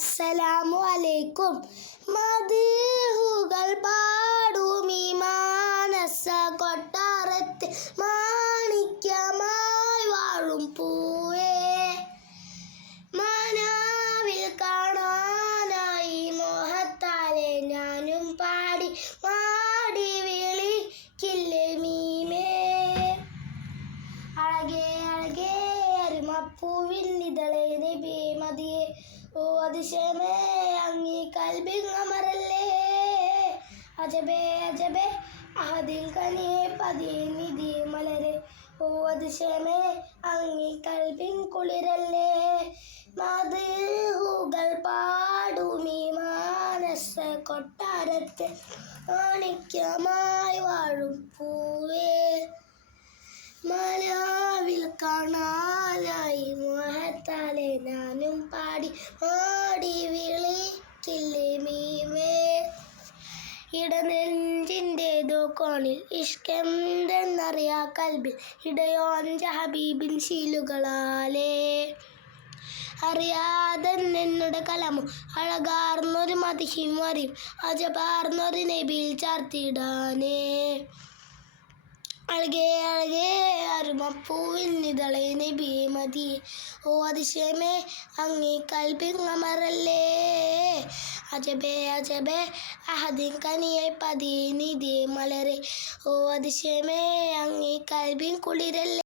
അസ്സലാമു അലൈക്കും. മദ്ഹുകൾ പാടും ഈ മാനസ കൊട്ടാരത്തിൽ മാണിക്യമായി വാഴും പൂവേ, മനാവിൽ കാണാനായി മോഹത്താലെ ഞാനും പാടി മാടി വിളിക്കില്ലേ മീമേ. അഴകേ അഴകേ അരുമപ്പൂവിന്നിതളേ നബി മതിയേ, ഓ അതിശയമേ അങ്ങീ കൽബിൻ അമരല്ലേ. അജബേ അജബേ അഹദിൻ കനിയെ പതിയെ നിധി മലരെ, ഓ അതിശയമേ അങ്ങീ കൽബിൻ കുളിരല്ലേ. മദ്ഹുകൾ പാടും ഈ മാനസ കൊട്ടാരത്തിൽ മാണിക്യമായി വാഴും പൂവേ, മനാവിൽ കാണാനായി മോഹത്താലെ ഞാനും പാടി മാടി വിളിക്കില്ലേ മീമേ. ഇടനെഞ്ചിൻ്റേതോ കോണിൽ ഇഷ്കെന്തെന്നറിയാ കൽബിൽ ഇടയോൻ്റെ ഹബീബിൻ ശീലുകളാലേ. അറിയാതെന്നുടെ കലമും അഴകാർന്നൊരു മദ്ഹിൻ വരിയും അജപാർന്നൊരു നബിയിൽ ചാർത്തിടാനേ. അഴകേ അഴകേ അരുമപ്പൂവിന്നിതളേ നബി മതിയേ, ഓ അതിശയമേ അങ്ങീ കൽബിൻ അമരല്ലേ. അജബേ അജബേ അഹദിൻ കനിയെ പതിയെ നിധി മലരെ, ഓ അതിശയമേ അങ്ങീ കൽബിൻ കുളിരല്ലേ.